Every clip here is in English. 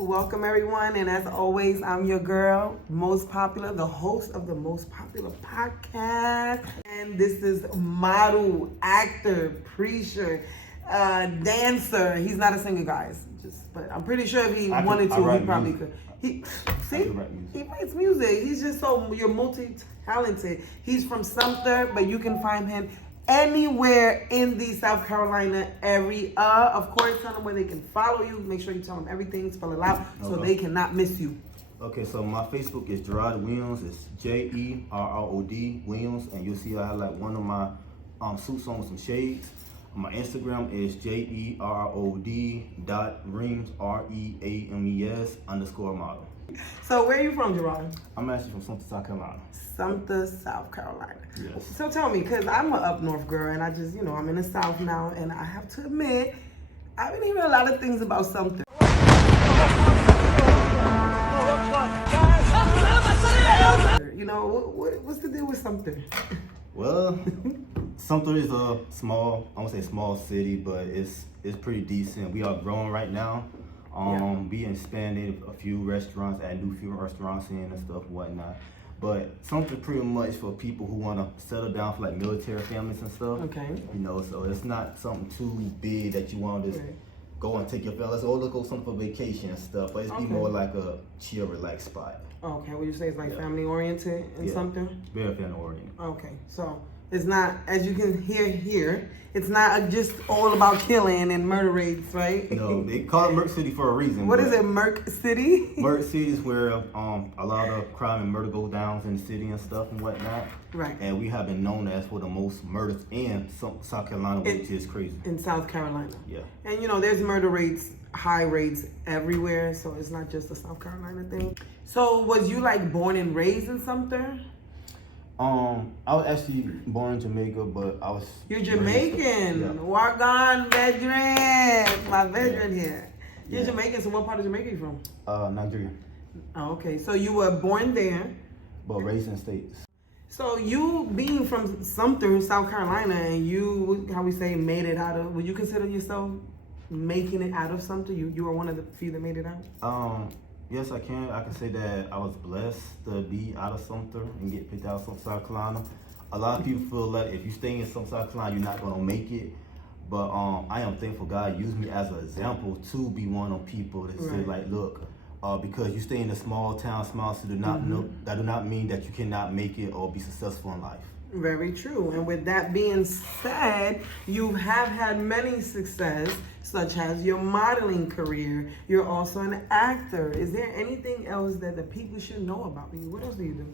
Welcome everyone, and as always, I'm your girl, most popular, the host of the most popular podcast. And this is model, actor, preacher, dancer. He's not a singer, guys. But I'm pretty sure if he wanted to, he probably could. He writes music. He's just you're multi-talented. He's from Sumter, but you can find him anywhere in the South Carolina area. Of course, tell them where they can follow you. Make sure you tell them everything, spell it out, so they cannot miss you. Okay, so my Facebook is Jerrod Williams. It's Jerrod Williams, and you'll see I have like one of my suits on with some shades. My Instagram is jerrod.reams REAMES_model. So where are you from, Jerrod? I'm actually from Sumter, South Carolina. Sumter, South Carolina. Yes. So tell me, because I'm an up north girl, and I just, I'm in the South now, and I have to admit, I've been hearing a lot of things about Sumter. What's the deal with Sumter? Well, Sumter is a small, I won't say small city, but it's pretty decent. We are growing right now. We expanded a few restaurants, add new few restaurants in and stuff and whatnot. But something pretty much for people who want to settle down for like military families and stuff. Okay. So it's not something too big that you want to just go and take your family. Let's go something for vacation and stuff. But it's be more like a chill, relaxed spot. Okay, would you say it's like family oriented and something? Very family oriented. Okay, so it's not, as you can hear here, it's not just all about killing and murder rates, right? No, they call it Merc City for a reason. What is it, Merc City? Merc City is where a lot of crime and murder goes down in the city and stuff and whatnot. Right. And we have been known as for the most murders in South Carolina, which is crazy. In South Carolina. Yeah. And there's murder rates, high rates everywhere, so it's not just a South Carolina thing. So was you like born and raised in Sumter? I was actually born in Jamaica, but I was... You're Jamaican. Yeah. Walk on, veteran. My veteran here. You're Jamaican, so what part of Jamaica are you from? Nigeria. Oh, okay, so you were born there. But raised in the States. So you being from Sumter, South Carolina, and you, how we say, made it out of, would you consider yourself making it out of Sumter? You were one of the few that made it out? Yes, I can. I can say that I was blessed to be out of Sumter and get picked out of South Carolina. A lot of people feel like if you stay in South Carolina, you're not gonna make it. But I am thankful God used me as an example to be one of people that say like, look, because you stay in a small town, small city, that do not mean that you cannot make it or be successful in life. Very true. And with that being said, you have had many success, such as your modeling career. You're also an actor. Is there anything else that the people should know about you? What else do you do?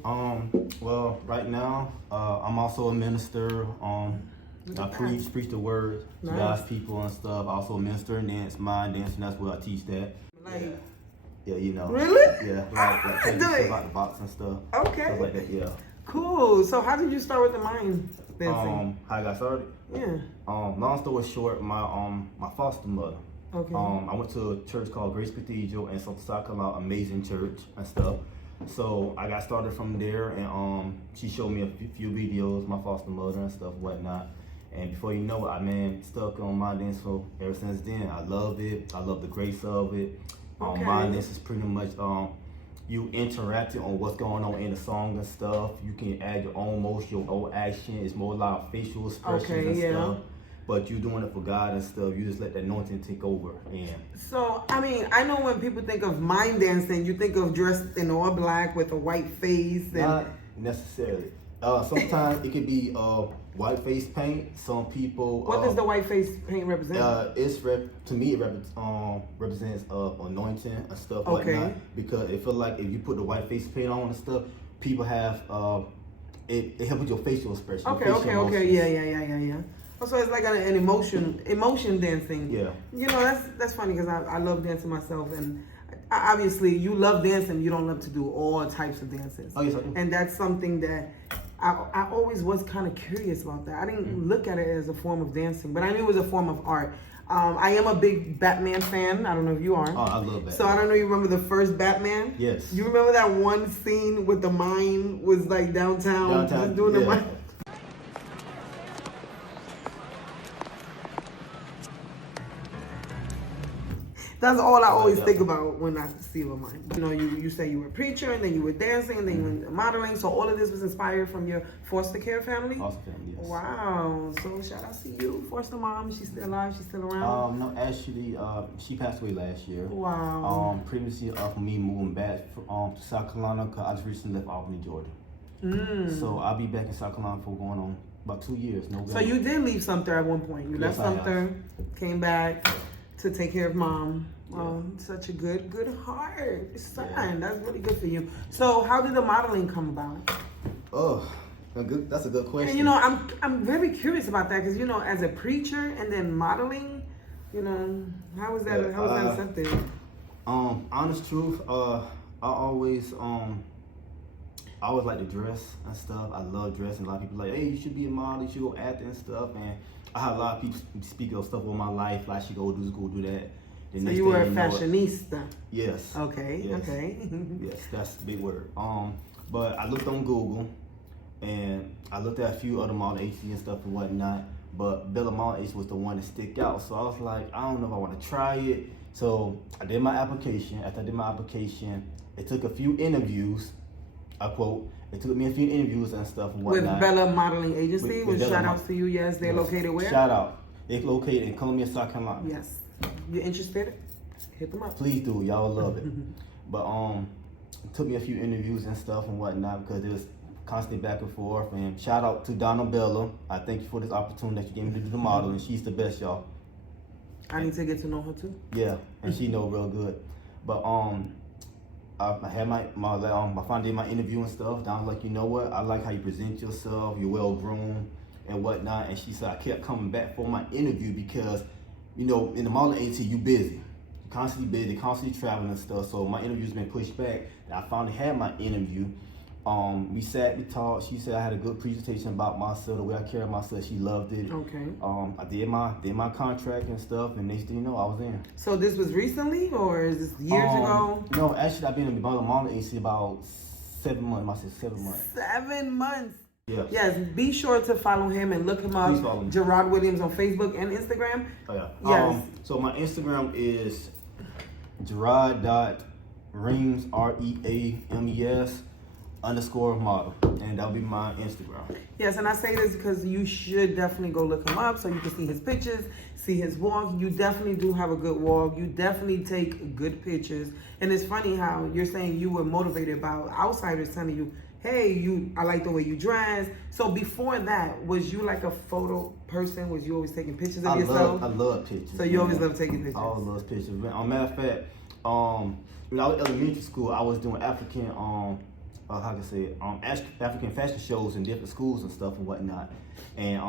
Well, right now, I'm also a minister. I preach the word to God's people and stuff. I also minister and dance, mind dancing. That's where I teach that. Yeah, Really? Yeah, like stuff about the box and stuff. Okay. Stuff like that, yeah. Cool. So how did you start with the mind dancing? How I got started? Yeah. Long story short, my foster mother. Okay. I went to a church called Grace Cathedral in Sumter, South Carolina, amazing church and stuff. So I got started from there, and she showed me a few videos, my foster mother and stuff, whatnot. And before you know it, I've been stuck on mind dance. So ever since then, I love it. I love the grace of it. Mind dance is pretty much you interacting on what's going on in the song and stuff. You can add your own motion, your own action. It's more like facial expressions and stuff. But you're doing it for God and stuff. You just let the anointing take over. So, I know when people think of mind dancing, you think of dressed in all black with a white face. Not necessarily. Sometimes it could be white face paint. Some people. What does the white face paint represent? To me, it represents anointing and stuff like that. Because it feels like if you put the white face paint on and stuff, people have it helps with your facial expression. Okay. Yeah. So it's like an emotion dancing. Yeah. That's funny because I love dancing myself, and obviously you love dancing. You don't love to do all types of dances. Oh yes, I do. And that's something that I always was kind of curious about that. I didn't look at it as a form of dancing, but I knew it was a form of art. I am a big Batman fan. I don't know if you are. Oh, I love Batman. So I don't know, you remember the first Batman? Yes. You remember that one scene with the mine was like downtown doing the mine? That's all I always think about when I see you of mine. You know, you say you were a preacher, and then you were dancing, and then you were modeling. So all of this was inspired from your foster care family? Foster family, yes. Wow. So shout out to you, foster mom. She's still alive? She's still around? No, actually, she passed away last year. Wow. Previously, for me moving back to South Carolina, because I just recently left Albany, Georgia. So I'll be back in South Carolina for going on about 2 years. So you did leave Sumter at one point. You left Sumter, came back to take care of mom. Such a good heart, son. Yeah. That's really good for you. So how did the modeling come about? Oh, that's a good question. And you know, I'm very curious about that because you know, as a preacher and then modeling, you know, how was that? How was that something? Honest truth, I always like to dress and stuff. I love dressing. A lot of people like, hey, you should be a model. You should go acting and stuff. And I have a lot of people speak of stuff on my life. Like, I should go do this, go do that. So you were a fashionista? Yes. Okay. Yes. Okay. Yes, that's the big word. But I looked on Google, and I looked at a few other model agencies and stuff and whatnot. But Bella Model Agency was the one that stick out. So I was like, I don't know if I want to try it. So I did my application. After I did my application, it took a few interviews. I quote, it took me a few interviews and stuff and whatnot. With Bella Modeling Agency? With shout outs to you, yes. They're located where? Shout out. They're located in Columbia, South Carolina. Yes. You interested? Hit them up. Please do. Y'all will love it. But it took me a few interviews and stuff and whatnot because it was constantly back and forth. And shout out to Donna Bella. I thank you for this opportunity that you gave me to do the modeling. She's the best, y'all. I need to get to know her too. Yeah, and she know real good. But I had my finally did my interview and stuff. I was like, you know what? I like how you present yourself. You're well groomed and whatnot. And she said I kept coming back for my interview because, you know, in the modeling agency, you busy. You're constantly busy, constantly traveling and stuff. So my interview's been pushed back. And I finally had my interview. We sat, we talked. She said I had a good presentation about myself, the way I carry myself. She loved it. Okay. I did my contract and stuff, and next thing you know, I was in. So this was recently, or is this years ago? No, actually, I've been in the modeling agency about 7 months. I said 7 months. 7 months. Yeah. Yes. Be sure to follow him and look him up. Please follow me. Jerrod Williams on Facebook and Instagram. Oh yeah. Yes. So my Instagram is Jerrod.Reams REAMES _model, and that'll be my Instagram. Yes, and I say this because you should definitely go look him up so you can see his pictures, see his walk. You definitely do have a good walk. You definitely take good pictures. And it's funny how you're saying you were motivated by outsiders telling you, hey, I like the way you dress. So before that, was you like a photo person? Was you always taking pictures of yourself? I love pictures. So you always love taking pictures? I always love pictures. Matter of fact, when I was in elementary school, I was doing African African fashion shows in different schools and stuff and whatnot. And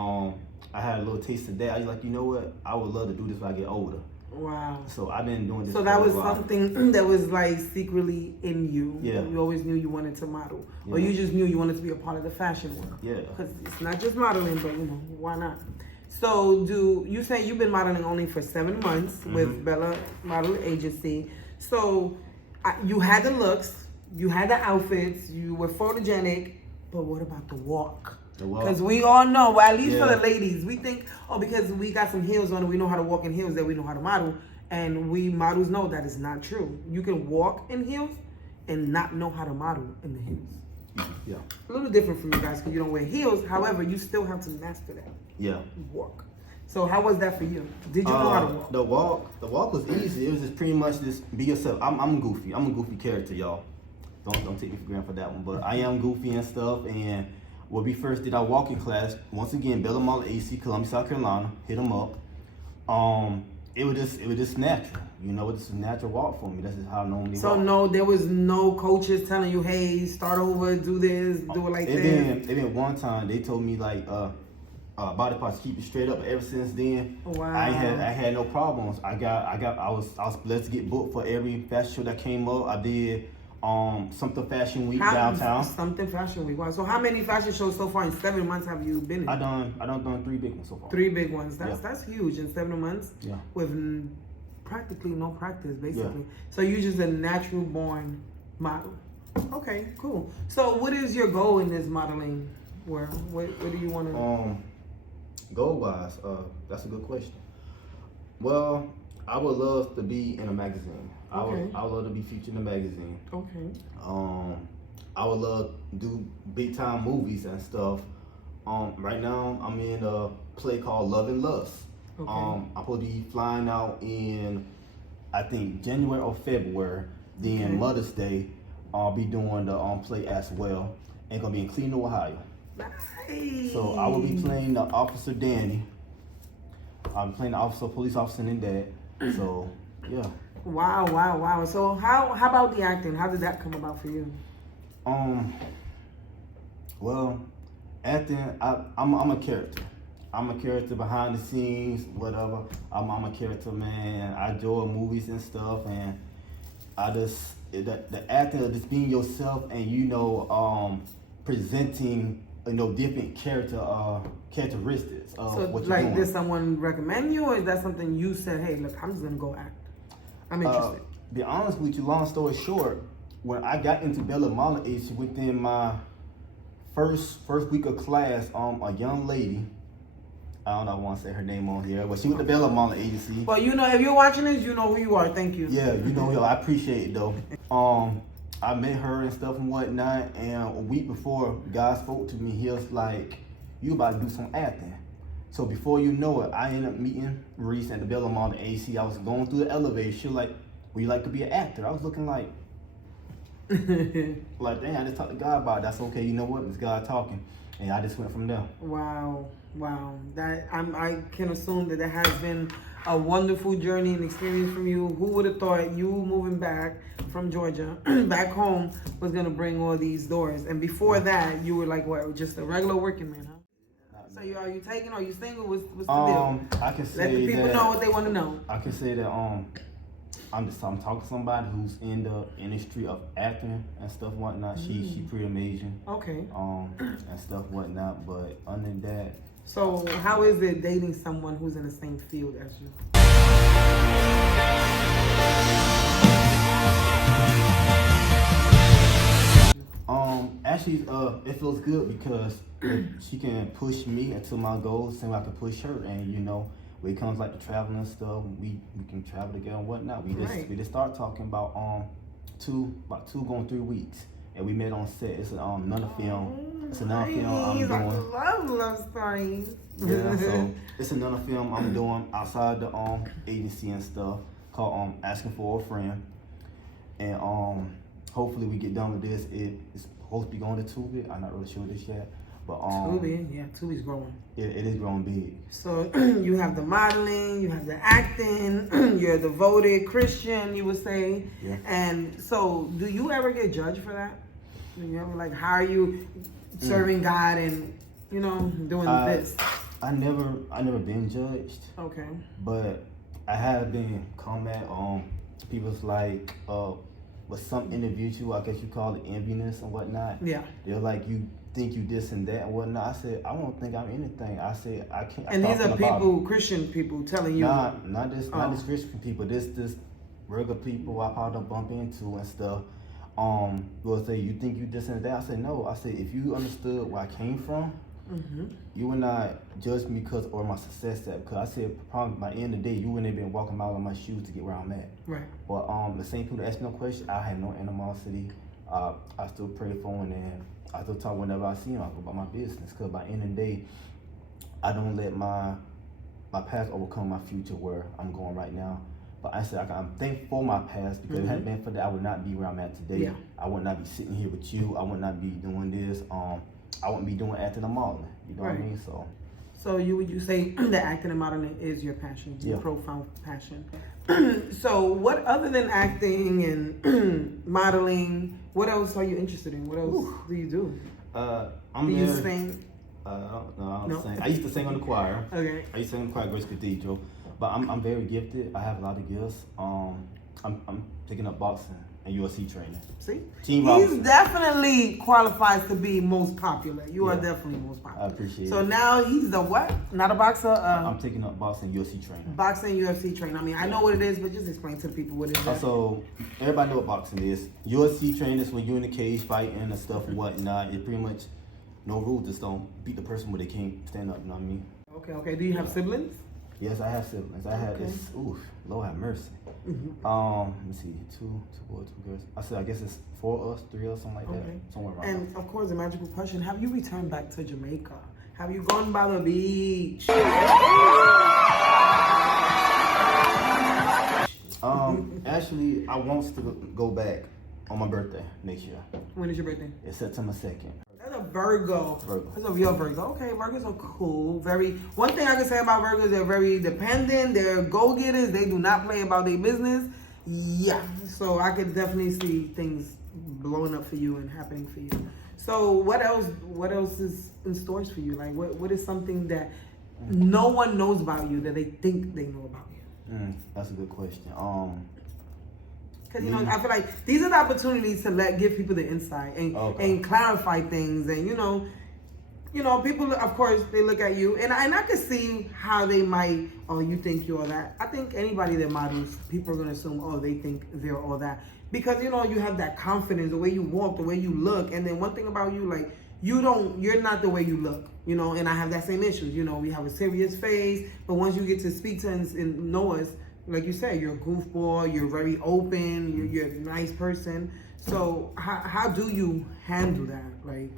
I had a little taste of that. I was like, you know what? I would love to do this when I get older. Wow. So I've been doing this. So that was something that was like secretly in you. Yeah. You always knew you wanted to model. Yeah. Or you just knew you wanted to be a part of the fashion world. Yeah. Because it's not just modeling, but you know, why not? So you say you've been modeling only for 7 months with Bella Model Agency. So you had the looks. You had the outfits, you were photogenic, but what about the walk? Because we all know, well, at least for the ladies, we think, oh, because we got some heels on and we know how to walk in heels, that we know how to model. And we models know that is not true. You can walk in heels and not know how to model in the heels. Yeah. A little different from you guys because you don't wear heels. However, you still have to master that. Yeah. Walk. So how was that for you? Did you know how to walk? The walk was easy. It was just pretty much just be yourself. I'm goofy. I'm a goofy character, y'all. Don't take me for granted for that one, but I am goofy and stuff. And when we first did our walking class, once again, Bella Model AC, Columbia, South Carolina, hit them up. It was just natural, you know. It's a natural walk for me. That's just how I normally walk. So no, there was no coaches telling you, hey, start over, do this, do it like that. It been one time they told me like body parts keep it straight up. But ever since then, wow. I had no problems. I was blessed to get booked for every fashion show that came up. I did. Sumter Fashion Week downtown. Sumter Fashion Week. Wow. So how many fashion shows so far in 7 months have you been in? I done 3 big ones so far. 3 big ones. That's huge in 7 months. Yeah. With practically no practice, basically. Yeah. So you're just a natural born model. Okay, cool. So what is your goal in this modeling world? What do you want to? Goal wise, that's a good question. Well, I would love to be in a magazine. Okay. I would love to be featured in a magazine. Okay. I would love to do big time movies and stuff. Right now I'm in a play called Love and Lust. Okay. I'm supposed to be flying out in, I think, January or February. Then Okay. Mother's Day, I'll be doing the play as well. And gonna be in Cleveland, Ohio. Nice. So I will be playing the Officer Danny. I'm playing the police officer in that. So yeah. Wow. So how about the acting? How did that come about for you? Well, acting, I'm a character. I'm a character behind the scenes, whatever. I'm a character, man. I enjoy movies and stuff, and I just the acting of just being yourself and presenting different characteristics of So what you're like, doing. did someone recommend you, or is that something you said, hey, look, I'm just gonna go act? I'm interested. Be honest with you, long story short, when I got into Bella Mala Agency, within my first week of class, a young lady, I don't know if I want to say her name on here, but she went to Bella Mala Agency. Well, if you're watching this, you know who you are. Thank you. Yeah, I appreciate it though. I met her and stuff and whatnot, and a week before, God spoke to me. He was like, "You about to do some acting." So before you know it, I ended up meeting Reese at the Bella Mala Agency. I was going through the elevator. She was like, "Would you like to be an actor?" I was looking like, dang, I just talked to God about it. That's okay. You know what? It's God talking, and I just went from there. Wow. That I can assume that has been a wonderful journey and experience from you. Who would have thought you moving back from Georgia back home was gonna bring all these doors? And before that, you were like, what, just a regular working man, huh? So are you taking? Are you single? What's the deal? I can say Let the people know what they want to know. I can say that I'm talking to somebody who's in the industry of acting and stuff whatnot. She pretty amazing. Okay. And stuff whatnot. But other than that. So how is it dating someone who's in the same field as you? Actually, it feels good because she can push me into my goals, and I can push her. And when it comes like to traveling and stuff, we can travel together and whatnot. We just start talking about 2 going 3 weeks, and we met on set. It's another film. It's another film I'm doing. I love stories. Yeah, so it's another film I'm doing outside the agency and stuff called Asking for a Friend, and hopefully we get done with this. It's supposed to be going to Tubi. I'm not really sure this yet, but Tubi's growing. It is growing big. So you have the modeling, you have the acting, you're a devoted Christian, you would say. Yeah. And so, do you ever get judged for that? Do you ever how are you serving God and doing this? I never been judged. Okay. But I have been come at people's like with some interviews you, I guess you call it enviness and whatnot. Yeah. They're like, you think you this and that and whatnot. I said, I don't think I'm anything. I said, I can't. And these are people, Christian people, telling you. Not this Christian people. This regular people I probably don't bump into and stuff. Will say, you think you this and that. I said, no. I said, if you understood where I came from, you would not judge me because or my success at. Because I said, probably by the end of the day, you wouldn't have been walking out of my shoes to get where I'm at. Right. But the same people that ask me no question, I have no animosity. I still pray for them, and I still talk whenever I see them about my business. Because by the end of the day, I don't let my past overcome my future where I'm going right now. But I said I'm thankful for my past because if it hadn't been for that, I would not be where I'm at today. Yeah. I would not be sitting here with you. I would not be doing this. I wouldn't be doing acting and modeling. You know what I mean? So you say that acting and modeling is your passion, your profound passion. So what other than acting and modeling, what else are you interested in? What else do you do? Do you sing? No, I don't sing. I used to sing on the choir. Okay. I used to sing on the choir at Grace Cathedral. But I'm very gifted. I have a lot of gifts. I'm taking up boxing and UFC training. See? Team He's boxing. definitely qualifies to be most popular. You are definitely most popular. I appreciate it. So now he's the what? Not a boxer? I'm taking up boxing UFC training. Boxing UFC training. I mean, I know what it is, but just explain to the people what it is. So everybody know what boxing is. UFC training is when you're in the cage fighting and stuff and whatnot. It pretty much no rules. Just don't beat the person where they can't stand up. You know what I mean? Okay. Do you have siblings? Yes, I have siblings. I had Okay. this. Oof, Lord have mercy. Mm-hmm. Let me see, two boys, 2 girls. I guess it's 4 of us, 3 of us, something like Okay. that, somewhere around. And of course, the magical question: have you returned back to Jamaica? Have you gone by the beach? Actually, I want to go back on my birthday next year. When is your birthday? It's September 2nd. That's a Virgo. Virgo. That's a real Virgo. Okay, Virgos are cool. One thing I can say about Virgos, they're very dependent. They're go-getters. They do not play about their business. Yeah. So I could definitely see things blowing up for you and happening for you. So what else is in stores for you? Like what is something that no one knows about you that they think they know about you? That's a good question. Because I feel like these are the opportunities to give people the insight and clarify things, and people, of course, they look at you, and I can see how they might, oh, you think you're all that. I think anybody that models, people are gonna assume, oh, they think they're all that, because you have that confidence, the way you walk, the way you look, and then one thing about you, like you're not the way you look, and I have that same issue. We have a serious face, but once you get to speak to and know us. Like you said, you're a goofball, you're very open, you're a nice person. So how do you handle that? Like,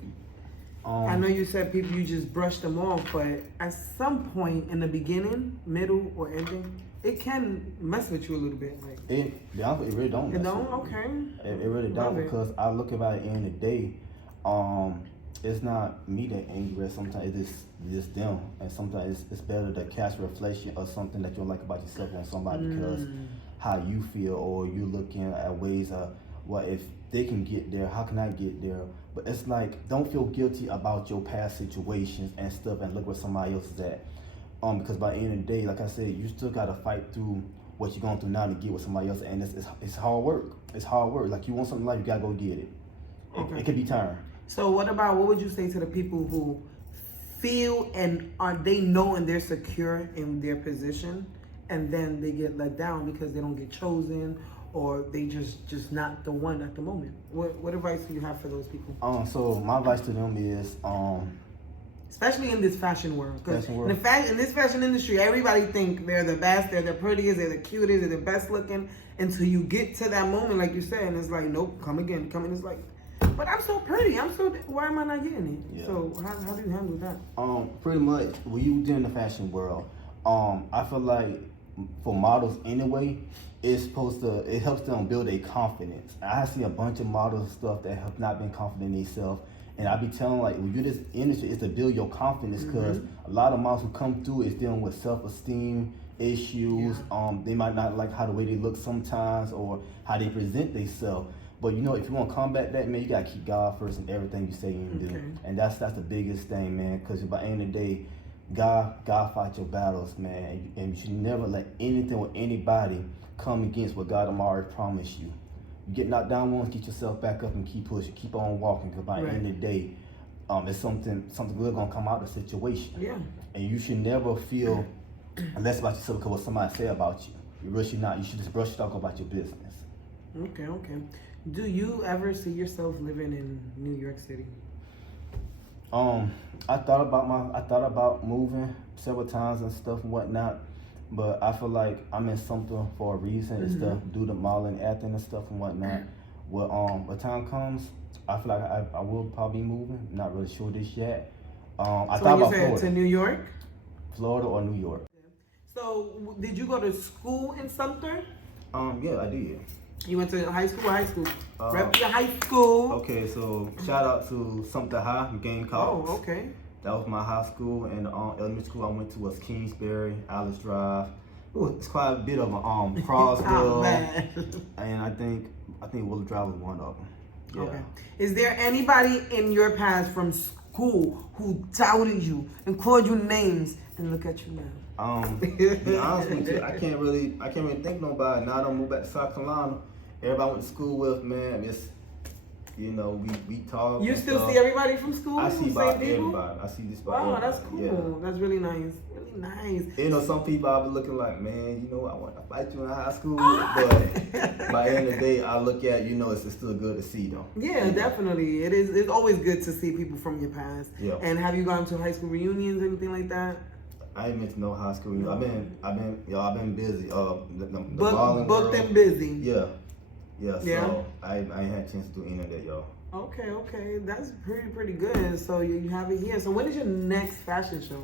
I know you said people, you just brush them off, but at some point in the beginning, middle, or ending, it can mess with you a little bit. Like It really don't. It don't? Okay. It really don't, because I look about it in the day. It's not me that angry. Sometimes it's just them, and sometimes it's better to cast a reflection of something that you don't like about yourself on somebody, because how you feel, or you looking at ways of, well, if they can get there, how can I get there? But it's like, don't feel guilty about your past situations and stuff, and look where somebody else is at. Because by the end of the day, like I said, you still gotta fight through what you're going through now to get with somebody else, and it's hard work. It's hard work. Like, you want something like, you gotta go get it. It could be time. So what would you say to the people who feel they know and they're secure in their position, and then they get let down because they don't get chosen, or they just not the one at the moment? What advice do you have for those people? So my advice to them is, especially in this fashion world, because Fashion in this fashion industry, everybody think they're the best, they're the prettiest, they're the cutest, they're the best looking, until you get to that moment, like you said, and it's like, nope, come again. It's like, but I'm so pretty. Why am I not getting it? Yeah. So how do you handle that? Pretty much, when you do in the fashion world, I feel like for models anyway, it helps them build a confidence. I see a bunch of models and stuff that have not been confident in themselves, and I be telling, like, when you this industry, is to build your confidence, because a lot of models who come through is dealing with self-esteem issues. They might not like how the way they look sometimes, or how they present themselves. But if you want to combat that, man, you gotta keep God first in everything you say and do. And that's the biggest thing, man. Because by the end of the day, God fight your battles, man. And you should never let anything or anybody come against what God already promised you. You get knocked down once, get yourself back up and keep pushing, keep on walking. Because by the end of the day, it's something good gonna come out of the situation. Yeah. And you should never feel less about yourself because what somebody say about you. You really should not. You should just brush talk about your business. Okay. Do you ever see yourself living in New York City? I thought about moving several times and stuff and whatnot, but I feel like I'm in Sumter for a reason. It's to do the modeling, acting and stuff and whatnot. Well, when time comes, I feel like I will probably be moving. Not really sure this yet. I thought about Florida. To New York? Florida or New York. So, did you go to school in Sumter? Yeah, I did. You went to high school or high school? Rep your high school. Okay, so shout out to Sumter High, Gamecocks. Oh, okay. That was my high school, and the elementary school I went to was Kingsbury, Alice Drive. Ooh, it's quite a bit of a Croswell, and I think Willow Drive was one of them. Yeah. Okay. Is there anybody in your past from school who doubted you and called you names, and look at you now? To be honest with you, I can't really think of nobody. Now I don't move back to South Carolina. Everybody I went to school with, man, it's, we talk. You still see everybody from school? I see about everybody. I see this about everybody. Wow, that's cool. Yeah. That's really nice. Really nice. Some people I'll be looking like, man, I want to fight you in high school. But by the end of the day, I look at, it's still good to see them. Yeah, definitely. It is. It's always good to see people from your past. Yeah. And have you gone to high school reunions or anything like that? I ain't been to no high school. You know, I've been busy. Booked and busy. Yeah. So I ain't had a chance to do any of that, y'all. Okay, that's pretty good. So you have it here. So when is your next fashion show?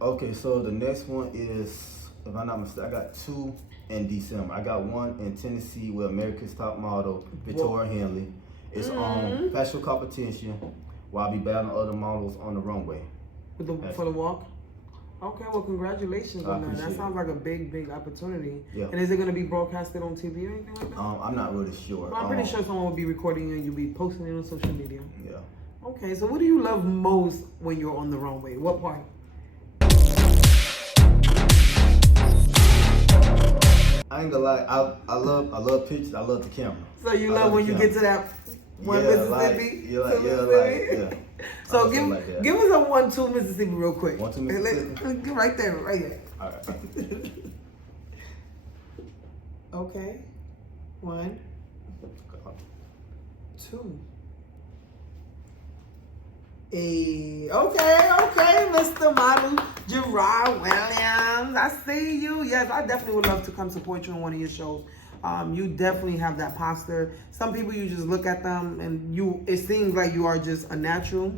Okay, so the next one is, if I'm not mistaken, I got 2 in December. I got one in Tennessee with America's Top Model, Victoria Henley. It's fashion competition where I'll be battling other models on the runway. For the walk? Okay, well, congratulations on that. That sounds like a big opportunity. Yeah. And is it going to be broadcasted on TV or anything like that? I'm not really sure. Well, I'm pretty sure someone will be recording you and you'll be posting it on social media. Yeah. Okay, so what do you love most when you're on the runway? What part? I ain't gonna lie, I love pictures, I love the camera. So you love when you get to that one Mississippi? Yeah. So give us a 1-2 Mississippi real quick. 1-2 Mississippi? Right there. All right. Okay. 1, 2. Hey, okay, Mr. Model Jerrod Williams. I see you. Yes, I definitely would love to come support you on one of your shows. You definitely have that posture. Some people, you just look at them and it seems like you are just a natural.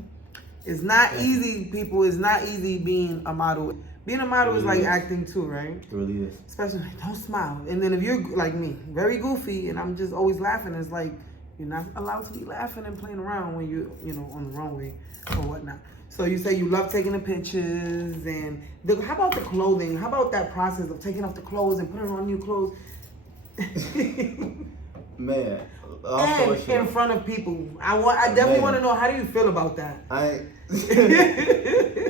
It's not easy, people. It's not easy being a model. Being a model is like acting too, right? It really is. Especially, don't smile. And then if you're like me, very goofy, and I'm just always laughing, it's like, you're not allowed to be laughing and playing around when you're, on the runway or whatnot. So you say you love taking the pictures, and how about the clothing? How about that process of taking off the clothes and putting on new clothes? Man, and in front of people. I definitely want to know, how do you feel about that?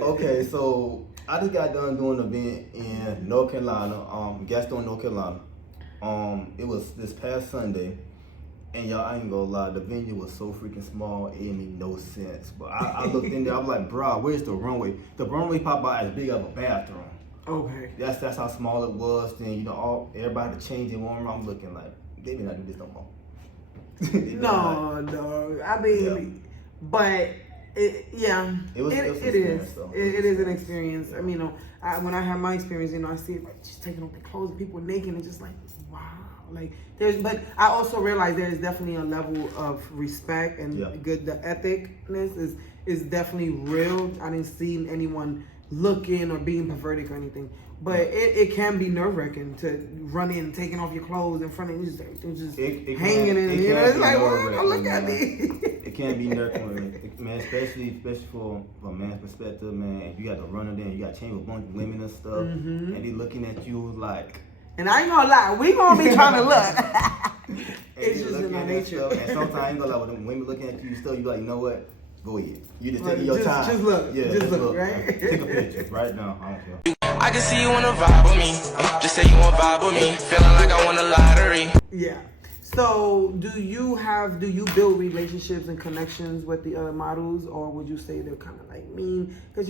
Okay, so I just got done doing an event in North Carolina, Gaston, North Carolina. It was this past Sunday. And y'all, I ain't gonna lie, the venue was so freaking small, it made no sense. But I looked in there, I was like, bro, where's the runway? The runway popped out as big as a bathroom. Okay. That's how small it was. Then, everybody had to change their warm. I'm looking like, they may not do this no more. No. I mean, but it is an experience. I mean, when I have my experience, I see it like just taking off the clothes, people naked, and just like, wow. Like but I also realize there is definitely a level of respect and the ethicness is definitely real. I didn't see anyone looking or being perverted or anything, but it can be nerve-wracking to run in, taking off your clothes in front of you, just hanging in. It's like, well, look at me. It can be nerve-wracking, man, especially from a man's perspective, man. If you got to run it in, you got to change with a bunch of women and stuff, and they looking at you like. And I ain't gonna lie, we gonna be trying to look. It's just in my nature. And sometimes I ain't gonna lie, when them women looking at you still, you like, you know what? Go ahead. You just taking your time. Just look. Yeah, just look, right? Take a picture right now. I don't care. I can see you wanna vibe with me. Just say you wanna vibe with me. Feeling like I won the lottery. Yeah. So do you build relationships and connections with the other models, or would you say they're kind of like mean? Because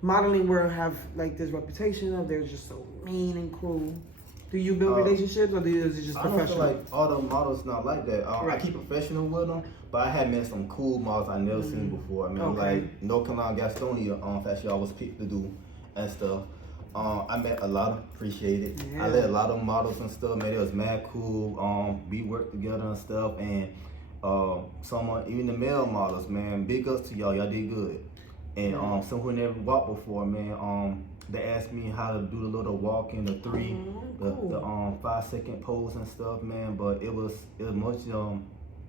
modeling world have like this reputation of they're just so mean and cruel. Do you build relationships, or is it just professional? I don't feel like all the models not like that. I keep professional with them, but I have met some cool models I never seen before. I mean, like North Carolina Gastonia, fashion I was picked to do and stuff. I met a lot of appreciated. I let a lot of models and stuff. Man, it was mad cool. We worked together and stuff, and even the male models, man, big ups to y'all. Y'all did good. And some who never walked before, man. They asked me how to do the little walk in the 3, the 5-second pose and stuff, man. But it was much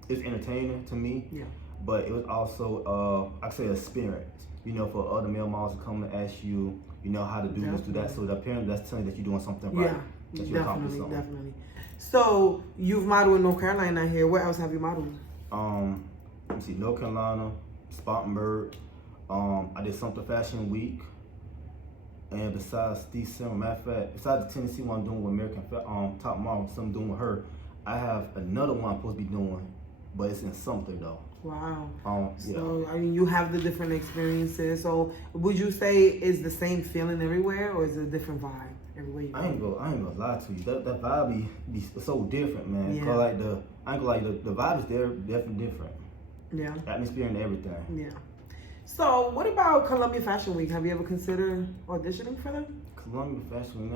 it's entertaining to me. Yeah. But it was also I say experience. For other male models to come and ask you, how to do this, do that. So the parent that's telling you that you're doing something right. Yeah, definitely. So you've modeled in North Carolina here. Where else have you modeled? Let me see, North Carolina, Spartanburg. I did Sumter Fashion Week. And besides December, matter of fact, besides the Tennessee one I'm doing with American Top Model, something doing with her, I have another one I'm supposed to be doing, but it's in Sumter though. Wow. So I mean, you have the different experiences. So would you say it's the same feeling everywhere, or is it a different vibe everywhere you go? I ain't gonna lie to you. That vibe be so different, man. Yeah. Cause like the vibe is there definitely different. Yeah. Atmosphere and everything. Yeah. So, what about Columbia Fashion Week? Have you ever considered auditioning for them? Columbia Fashion,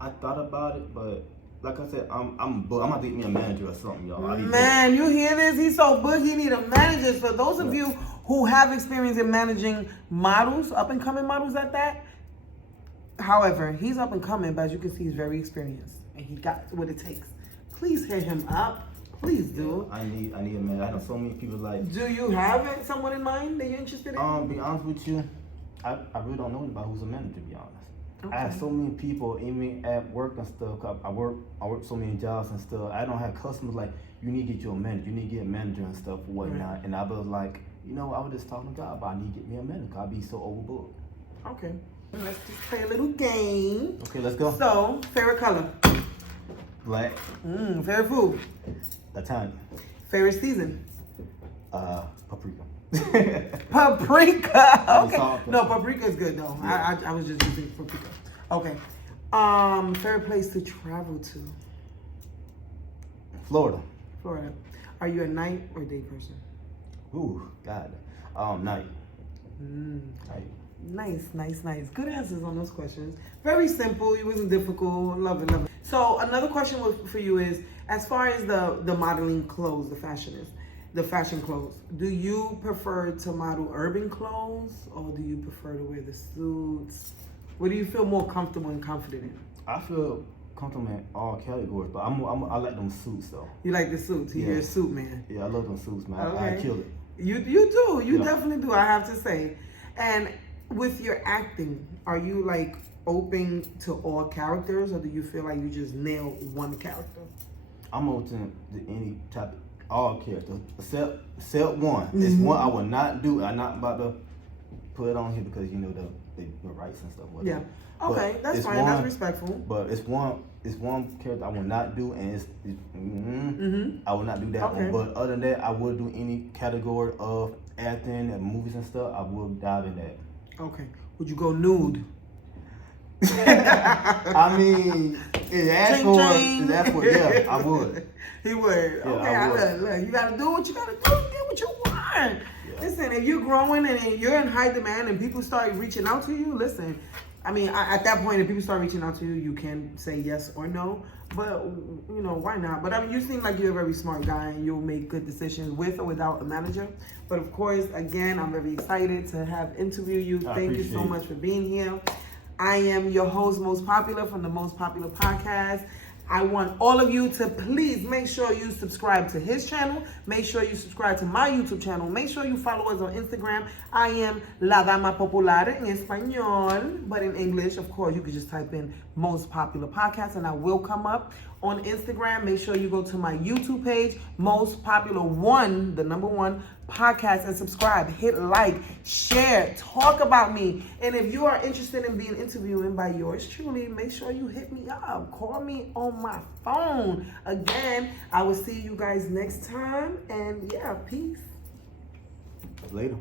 I thought about it, but like I said, I'm gonna get me a manager or something, y'all. Man, you hear this? He's so booked, he need a manager. So those of you who have experience in managing models, up and coming models at that, however, he's up and coming, but as you can see, he's very experienced and he got what it takes. Please hit him up. Please do. I need a man. I know so many people like. Do you have someone in mind that you're interested in? Be honest with you, I really don't know anybody who's a manager. To be honest, Okay. I have so many people, even at work and stuff. I work so many jobs and stuff. I don't have customers like you need to get you a manager. You need to get a manager and stuff or whatnot. Right. And I was like, I was just talking to God about I need to get me a manager. I'll be so overbooked. Okay. Let's just play a little game. Okay, let's go. So, favorite color? Black. Favorite food? Italian. Favorite season? Paprika. Paprika. Okay. Salt, No, paprika is good though. Yeah. I was just using paprika. Okay. Favorite place to travel to? Florida. Florida. Are you a night or day person? Ooh, God. Night. Night. Nice. Good answers on those questions. Very simple. It wasn't difficult. Love it. So another question for you is, as far as the modeling clothes, the fashion clothes, do you prefer to model urban clothes or do you prefer to wear the suits? What do you feel more comfortable and confident in? I feel comfortable in all categories, but I like them suits though. You like the suits? You're a suit man. Yeah, I love them suits, man. Okay. I kill it. You do. You Yeah. definitely do. I have to say. And with your acting, are you like open to all characters, or do you feel like you just nail one character? I'm open to any type, all characters, except one. It's one I will not do. I'm not about to put it on here because the rights and stuff. Yeah. Okay, But that's it's fine. That's respectful. But it's one character I will not do, and I will not do that Okay. one. But other than that, I will do any category of acting and movies and stuff. I will dive in that. Okay. Would you go nude? I mean, yeah, I would. He would. Yeah, Okay, I would. Look, you gotta do what you gotta do. Get what you want. Yeah. Listen, if you're growing and you're in high demand and people start reaching out to you, listen. I mean, at that point, if people start reaching out to you, you can say yes or no. But why not? But I mean, you seem like you're a very smart guy and you'll make good decisions with or without a manager. But of course, again, I'm very excited to have interviewed you. Thank you so much for being here. I am your host, Most Popular, from the Most Popular Podcast. I want all of you to please make sure you subscribe to his channel. Make sure you subscribe to my YouTube channel. Make sure you follow us on Instagram. I am La Dama Popular in Espanol, but in English, of course, you can just type in Most Popular Podcast and I will come up. On Instagram, make sure you go to my YouTube page, Most Popular One, the number one podcast, and subscribe. Hit like, share, talk about me. And if you are interested in being interviewed by yours truly, make sure you hit me up. Call me on my phone. Again, I will see you guys next time. And yeah, peace. Later.